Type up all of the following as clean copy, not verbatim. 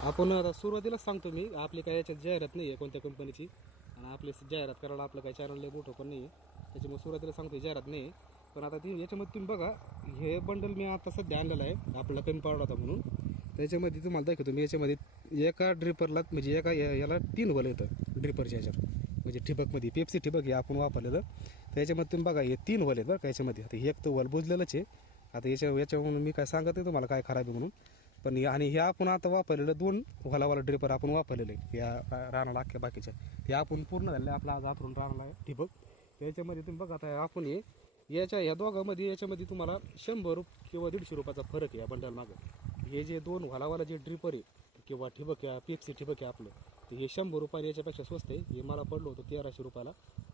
आपण आता सुरुवातीलाच सांगतो मी, आपली काय याच्यात जाहिरात नाही आहे कोणत्या कंपनीची, आणि आपली जाहिरात करायला आपलं काही चॅनल मोठं पण नाही आहे, त्याच्यामुळे सुरुवातीला सांगतो जाहिरात नाही आहे. पण आता ती याच्यामध्ये तुम्ही बघा, हे बंडल मी आता सध्या आणलेलं आहे, आपल्याला कमी पावडा होता म्हणून. त्याच्यामध्ये तुम्हाला दाखवतो मी, याच्यामध्ये एका ड्रिपरला म्हणजे एका याला 3 वल येतं ड्रिपरच्या याच्यात, म्हणजे ठिबकमध्ये पेप्सी ठिबक हे आपण वापरलेलं. त्याच्यामध्ये तुम्ही बघा हे 3 वल आहेत बरं का याच्यामध्ये. आता एक तर वल बुजलेलंच आहे. आता याच्यावरून मी काय सांगत आहे तुम्हाला काय खराब आहे म्हणून. पण आणि हे आपण आता वापरलेलं 2 वलावाला ड्रिपर आपण वापरलेलं आहे या रानाला अख्ख्या बाकीच्या. हे आपण पूर्ण झालं आपला आज आतरून रानाला आहे ठिबक. त्याच्यामध्ये तुम्ही बघा आता आपण या दोघांमध्ये याच्यामध्ये तुम्हाला 100 किंवा 150 रुपयाचा फरक आहे या बंडल मागं. हे जे 2 वलावाला जे ड्रिपर आहे किंवा ठिबक आहे, पेप्सी ठिबक आहे आपलं, तर हे 100 रुपयाने याच्यापेक्षा स्वस्त आहे. हे मला पडलं होतं 1300 रुपयाला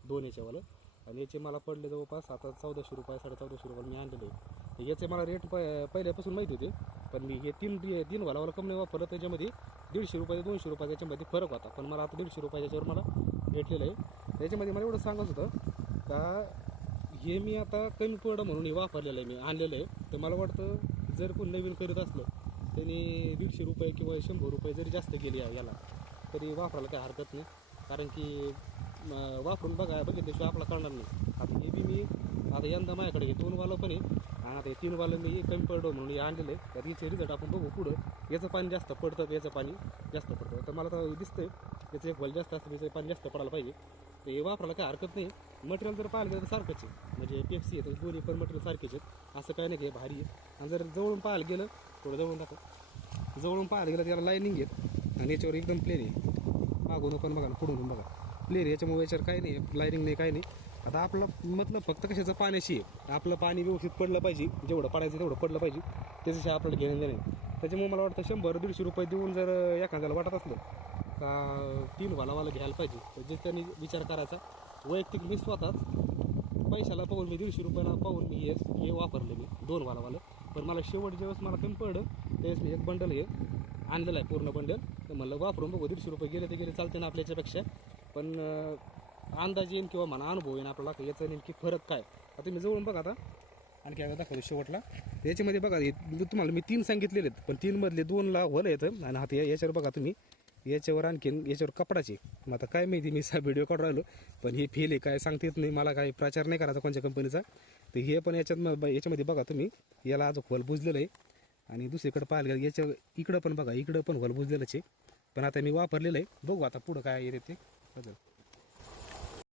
2 याच्यावालं, आणि याचे मला पडले जवळपास आता 1400 रुपये 1450 रुपये मी आणलेले आहे. याचे मला रेट पहिल्यापासून माहिती होते, पण मी हे 3 वलावाला कमी वापरलं. त्याच्यामध्ये 150 रुपये 200 रुपये त्याच्यामध्ये फरक होता, पण मला आता 150 रुपये त्याच्यावर मला भेटलेलं आहे. त्याच्यामध्ये मला एवढं सांगत होतं का हे मी आता कमी पडं म्हणून हे वापरलेलं आहे, मी आणलेलं आहे. तर मला वाटतं जर कोण नवीन करीत असलं त्यांनी 150 रुपये किंवा 100 रुपये जरी जास्त गेले याला तरी वापरायला काही हरकत नाही, कारण की वापरून बघितल्याशिवाय आपला कळणार नाही. आता हे बी मी आता यंदा माझ्याकडे हे 2 वालं पण आहे, आणि आता हे 3 वालं मी कमी पडलं म्हणून हे आणलेलं आहे. तर याचे रिझल्ट आपण बघू पुढं. याचं पाणी जास्त पडतं, याचं पाणी जास्त पडतं. तर मला तर दिसतंय याचं एक वल जास्त असतं, त्याचं पाणी जास्त पडायला पाहिजे. तर हे वापरायला काही हरकत नाही. मटेरियल जर पाहिलं गेलं तर सारखंच आहे, म्हणजे पेप्सी आहे तर दोन्ही पण मटेरियल सारखेच आहेत, असं काही नाही की भारी आहे. आणि जर जवळून पाहायला गेलं, थोडं जवळून दाखव, जवळून पाहायला गेलं त्याला लाईनिंग आहेत आणि याच्यावर एकदम प्लेन आहे. मागून पण बघा, पुढून बघा प्लेन आहे, याच्यामुळे याच्यावर काही नाही, लाईनिंग नाही, काही नाही. आता आपलं मतलब फक्त कशाचं पाण्याशी आहे, आपलं पाणी व्यवस्थित पडलं पाहिजे, जेवढं पडायचं तेवढं पडलं पाहिजे, त्याच्याशी आपल्याला घेणं नाही. त्याच्यामुळे मला वाटतं 100-150 रुपये देऊन जर एखाद्याला वाटत असलं का 3 वलावाला घ्यायला पाहिजे, तर जे त्यांनी विचार करायचा. वैयक्तिक मी स्वतःच पैशाला पाहून मी 150 रुपयाला पाहून मी हे वापरलं मी 2 वलावालं. पण मला शेवट ज्यावेळेस मला कमी पडलं त्यावेळेस मी एक बंडल हे आणलेलं आहे पूर्ण बंडल. तर म्हणलं वापरून बघू, 150 रुपये गेले ते गेले चालते ना आपल्याच्यापेक्षा, पण अंदाज येईन किंवा म्हणा अनुभव येईन आपल्याला याचा नेमकी फरक काय. आता तुम्ही जवळून बघा, आता आणखी आता दाखवतो शेवटला. याच्यामध्ये बघा तुम्हाला मी 3 सांगितलेले आहेत, पण 3 मधले 2ला वलं येतं, आणि हात याच्यावर बघा तुम्ही, याच्यावर आणखीन याच्यावर कपडाचे. मग आता काय माहिती, मी व्हिडिओ काढून राहिलो, पण हे फेल आहे काय सांगता येत नाही, मला काय प्रचार नाही करायचा कोणत्या कंपनीचा. तर हे पण याच्यामध्ये बघा तुम्ही, याला अजून वल बुजलेलं आहे. आणि दुसरीकडे पाहायला गेलं याच्या इकडं पण बघा, इकडं पण वल बुजलेलंच आहे. पण आता मी वापरलेलं आहे, बघू आता पुढं काय येते ते बदल.